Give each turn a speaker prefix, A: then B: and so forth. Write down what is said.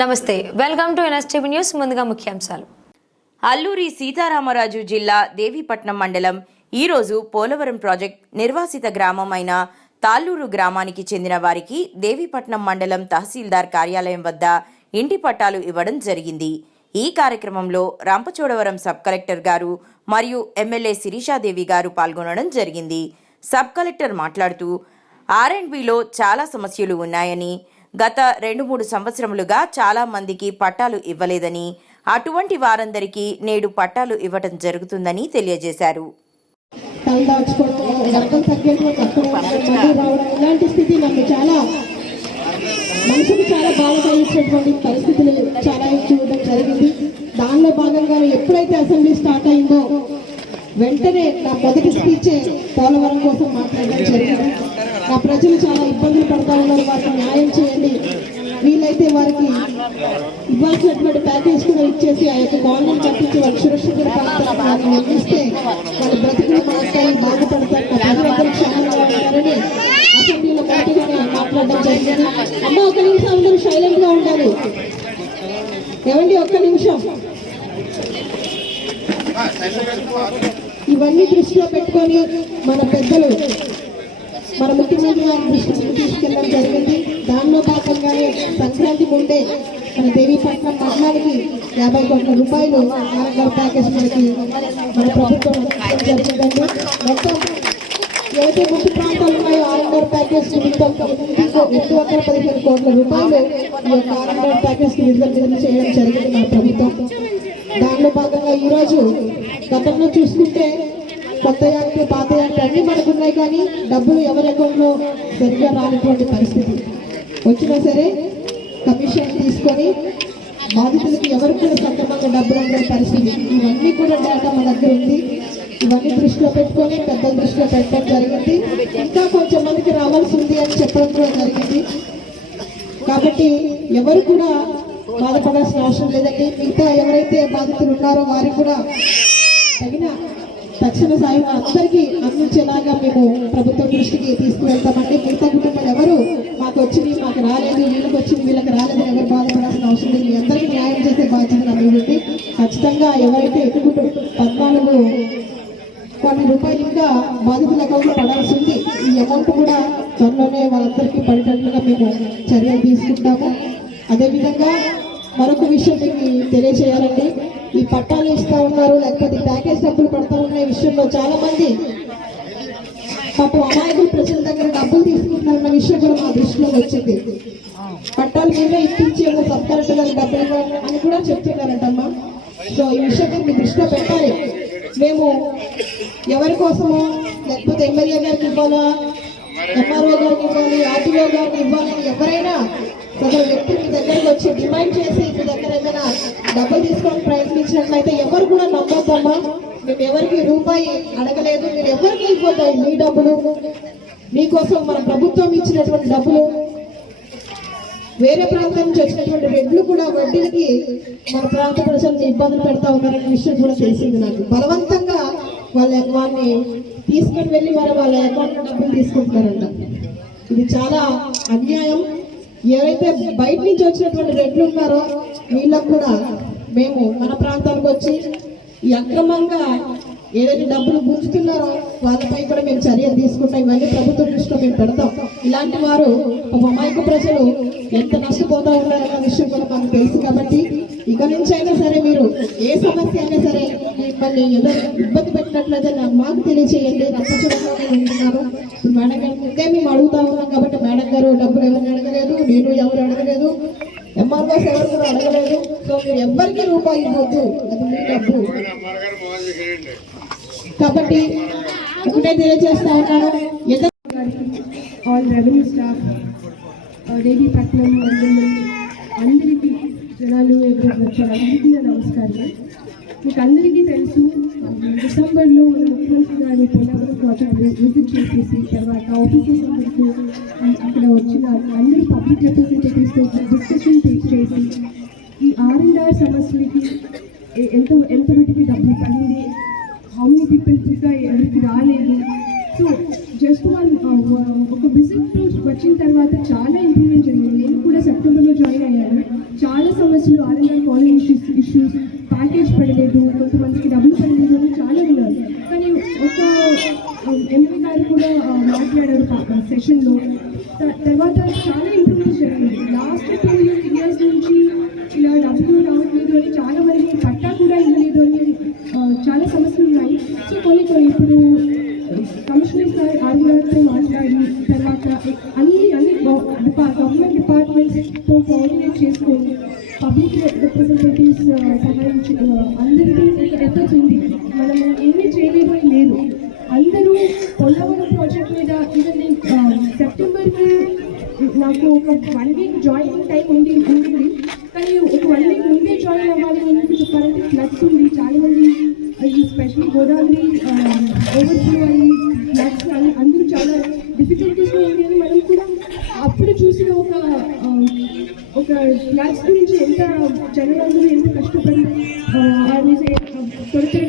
A: నమస్తే welcome to NSTV news ముందుగా ముఖ్యాంశాలు.
B: అల్లూరి సీతారామరాజు జిల్లా దేవీపట్నం మండలం ఈరోజు పోలవరం ప్రాజెక్ట్ నిర్వాసిత గ్రామం అయిన తాళ్ళూరు గ్రామానికి చెందిన వారికి దేవీపట్నం మండలం తహసీల్దార్ కార్యాలయం వద్ద ఇంటి పట్టాలు ఇవ్వడం జరిగింది. ఈ కార్యక్రమంలో రంపచోడవరం సబ్ కలెక్టర్ గారు మరియు ఎమ్మెల్యే శిరీషాదేవి గారు పాల్గొనడం జరిగింది. సబ్ కలెక్టర్ మాట్లాడుతూ ఆర్ఎండ్బిలో చాలా సమస్యలు ఉన్నాయని గత రెండు మూడు సంవత్సరములుగా చాలా మందికి పట్టాలు ఇవ్వలేదని అటువంటి వారందరికీ నేడు పట్టాలు ఇవ్వటం జరుగుతుందని తెలియజేశారు.
C: ఇలాంటి స్థితి నన్ను చాలా మనసుకు చాలా బాధ కలిగించినటువంటి పరిస్థితులు చాలా చూడడం జరిగింది దానిలో భాగంగా ఎప్పుడైతే అసెంబ్లీ స్టార్ట్ అయిందో వెంటనే నా మొదటి స్పీచ్ పోలవరం కోసం మాట్లాడడం జరిగింది నా ప్రజలు చాలా ఇబ్బందులు పడతా ఉన్నారు వారికి న్యాయం చేయాలి. వారికి ఇవ్వాల్సినటువంటి ప్యాకేజ్ కూడా ఇచ్చేసి ఆ యొక్క గవర్నమెంట్ కట్టించి వాళ్ళు సురక్షిత ప్రాంతాలకు వారిని నిర్మిస్తే వాళ్ళ బ్రతుకులు మారుతాయి బాధపడతారు. ప్రజలందరూ క్షేమంగా ఉంటారని అసెంబ్లీలో గట్టిగానే మాట్లాడడం జరిగింది. అమ్మ ఒక నిమిషం అందరూ సైలెంట్గా ఉండాలి. ఏమండి ఒక్క నిమిషం. ఇవన్నీ దృష్టిలో పెట్టుకొని మన పెద్దలు మన ముఖ్యమంత్రి గారి దృష్టికి తీసుకెళ్ళడం జరిగింది. దానిలో భాగంగానే సంక్రాంతి ముందే మన దేవీపట్నం పట్టణానికి యాభై కోట్ల రూపాయలు ఆరోగ్య ప్యాకేజ్ మనకి మన ప్రభుత్వం జరిగిందండి మొత్తం ఏదైతే ముఖ్య ప్రాంతాలు ఉన్నాయో ఆర్ఎండ్ఆర్ ప్యాకేజ్ నిమిత్తం రెండు వందల పదిహేను కోట్ల రూపాయలు ఈ యొక్క ఆర్ఎండ్ఆర్ ప్యాకేజ్కి విడుదల చేయడం జరిగింది మన ప్రభుత్వం. దానిలో భాగంగా ఈరోజు గతంలో చూసుకుంటే కొత్త యాక్ట్ పాత యాక్ట్ అన్ని మనకు ఉన్నాయి కానీ డబ్బులు ఎవరి అకౌంట్లో సరిగ్గా రానటువంటి పరిస్థితి. వచ్చినా సరే కమిషన్ తీసుకొని బాధితులకి ఎవరు కూడా సక్రమంగా డబ్బులు అందని పరిస్థితి. ఇవన్నీ కూడా డేటా మన దగ్గర ఉంది. ఇవన్నీ దృష్టిలో పెట్టుకొని పెద్దల దృష్టిలో పెట్టడం జరిగింది. ఇంకా కొంచెం మందికి రావాల్సి ఉంది అని చెప్పడం కూడా జరిగింది. కాబట్టి ఎవరు కూడా బాధపడాల్సిన అవసరం లేదండి. మిగతా ఎవరైతే బాధితులు ఉన్నారో వారికి కూడా తగిన తక్షణ సాయం అందరికీ అందించేలాగా మేము ప్రభుత్వం దృష్టికి తీసుకువెళ్తామండి. మిగతా కుటుంబాలు ఎవరు మాకు వచ్చింది మాకు రాలేదు వీళ్ళకి వచ్చింది వీళ్ళకి రాలేదు ఎవరు బాధపడాల్సిన అవసరం లేదు. మీ అందరికీ న్యాయం చేసే బాధ్యత అభివృద్ధి ఖచ్చితంగా ఎవరైతే ఎక్కువ పద్నాలుగు కొన్ని రూపాయలు ఇంకా బాధితుల అకౌంట్లో పడాల్సింది ఈ అమౌంట్ కూడా త్వరలోనే వాళ్ళందరికీ పడేటట్లుగా మేము చర్యలు తీసుకుంటాము. అదేవిధంగా మరొక విషయం మీకు తెలియజేయాలండి. ఈ పట్టాలు ఇస్తా ఉన్నారు లేకపోతే ప్యాకేజ్ డబ్బులు పడతా విషయంలో చాలా మంది పాపం అమాయకులు ప్రజల దగ్గర డబ్బులు తీసుకుంటున్నారన్న విషయం కూడా మా దృష్టిలో వచ్చింది. పట్టాలు మీద ఇప్పించే ఏమో సబ్ కలెక్టర్ డబ్బులు అని కూడా చెప్తున్నారంటమ్మా. సో ఈ విషయంలో మీ దృష్టిలో పెట్టాలి. మేము ఎవరి కోసమో లేకపోతే ఎమ్మెల్యే గారికి ఇవ్వాలా ఎంఆర్ఓ గారికి ఇవ్వాలి ఆర్టీఓ గారికి ఇవ్వాలని ఎవరైనా సదరు వ్యక్తి మీ దగ్గరికి వచ్చి డిమాండ్ చేసి మీ దగ్గర ఏమైనా డబ్బులు తీసుకొని ప్రయత్నించినట్లయితే ఎవరు కూడా నమ్మొద్దమ్మా. మేము ఎవరికి రూపాయి అడగలేదు మీరు ఎవరికి ఇవ్వద్దు మీ డబ్బులు? మీకోసం మన ప్రభుత్వం ఇచ్చినటువంటి డబ్బులు వేరే ప్రాంతం నుంచి వచ్చినటువంటి రెడ్లు కూడా వడ్డీలకి మన ప్రాంత ప్రజల్ని ఇబ్బందులు పెడతా ఉన్నారనే విషయం కూడా తెలిసింది నాకు. బలవంతంగా వాళ్ళ అకౌంట్ని తీసుకొని వెళ్ళి మరి వాళ్ళ అకౌంట్ డబ్బులు తీసుకుంటున్నారంట. ఇది చాలా అన్యాయం. ఏవైతే బయట నుంచి వచ్చినటువంటి రెడ్లు ఉన్నారో వీళ్ళకు కూడా మేము మన ప్రాంతానికి వచ్చి ఈ అక్రమంగా ఏదైతే డబ్బులు గుంజుతున్నారో వాళ్ళపై కూడా మేము చర్యలు తీసుకుంటాం. ఇవన్నీ ప్రభుత్వం దృష్టిలో మేము పెడతాం. ఇలాంటి వారు ఒక అమాయక ప్రజలు ఎంత నష్టపోతా ఉన్నారన్న విషయం కూడా మనకు తెలుసు కాబట్టి ఇక నుంచి అయినా సరే మీరు ఏ సమస్య అయినా సరే మిమ్మల్ని ఎవరు ఇబ్బంది పెట్టినట్లయితే నాకు మాకు తెలియచేయండి. రక్షించడానికి ఉంటున్నారు ఇప్పుడు మేడం గారు ముందే మేము అడుగుతా ఉన్నాం కాబట్టి మేడం గారు డబ్బులు ఎవరిని అడగలేదు నేను ఎవరు అడగలేదు. ఎంఆర్ఓస్ ఎవరు అడగలేదు. సో మీరు ఎవ్వరికి రూపాయి ఇవ్వద్దు. అది మీ డబ్బు. కాబట్టి ఒకటే తెలియజేస్తా ఉన్నాను.
D: ఆల్ రెవెన్యూ స్టాఫ్ దేవీపట్నం మండలం జనాలు ఎవరైతే వచ్చారో. నమస్కారం మీకు అందరికీ తెలుసు డిసెంబర్లో మన ముఖ్యమంత్రి గారు పోలవరం ప్రాజెక్ట్ విజిట్ చేసేసి తర్వాత ఆఫీసర్స్ అందరికీ అక్కడ వచ్చిన అందరూ పబ్లిక్ రిప్రజెంటేటివ్స్తో డిస్కషన్ చేసి ఈ ఆర్ఎన్ఆర్ అండ్ సమస్యలకి ఎంత ఎంత మటుకి డబ్బులు పడింది? హౌ మెనీ పీపుల్స్ ఇంకా ఎవరికి రాలేదు? సో జస్ట్ వన్ ఒక విజిట్ వచ్చిన తర్వాత చాలా ఇంప్రూవ్మెంట్ జరిగింది. నేను కూడా సెప్టెంబర్లో జాయిన్ అయ్యాను. చాలా సమస్యలు R N R college issues issues package పడలేదు. కొంతమందికి డబ్బులు పడలేదు అని చాలా ఉన్నారు. కానీ ఒక ఎంపీ గారు కూడా మాట్లాడారు సెషన్లో తర్వాత చాలా ఇంప్రూవ్మెంట్ జరిగింది. లాస్ట్ టూ ఇయర్స్ నుంచి ఇలా డబ్బులు రావట్లేదు అని చాలా మంది పట్టా కూడా ఇవ్వలేదు అని చాలా పబ్లిక్ రిప్రజెంటేటివ్స్ సహాయించి అందరికీ ఎఫర్ట్స్ ఉంది. మనం ఏమీ చేయలేమో లేదు. అందరూ పోలవరం ప్రాజెక్ట్ మీద ఈవెన్ సెప్టెంబర్ నాకు ఒక వన్ వీక్ జాయినింగ్ టైం ఉంది ఉండింది కానీ ఒక వన్ వీక్ ముందే జాయిన్ అవ్వాలి అని చెప్పాలంటే ఫ్లడ్స్ ఉంది. చాలా మంది ఈ స్పెషల్లీ గోదావరి ఓవర్ఫ్లో అయ్యి ఫ్లడ్స్ అని అందరూ చాలా డిఫికల్టీస్ ఉంది అని మనం కూడా అప్పుడు చూసిన ఒక ఒక ఫ్లడ్స్ గురించి ఎంత జనాలందరూ ఎంత కష్టపడి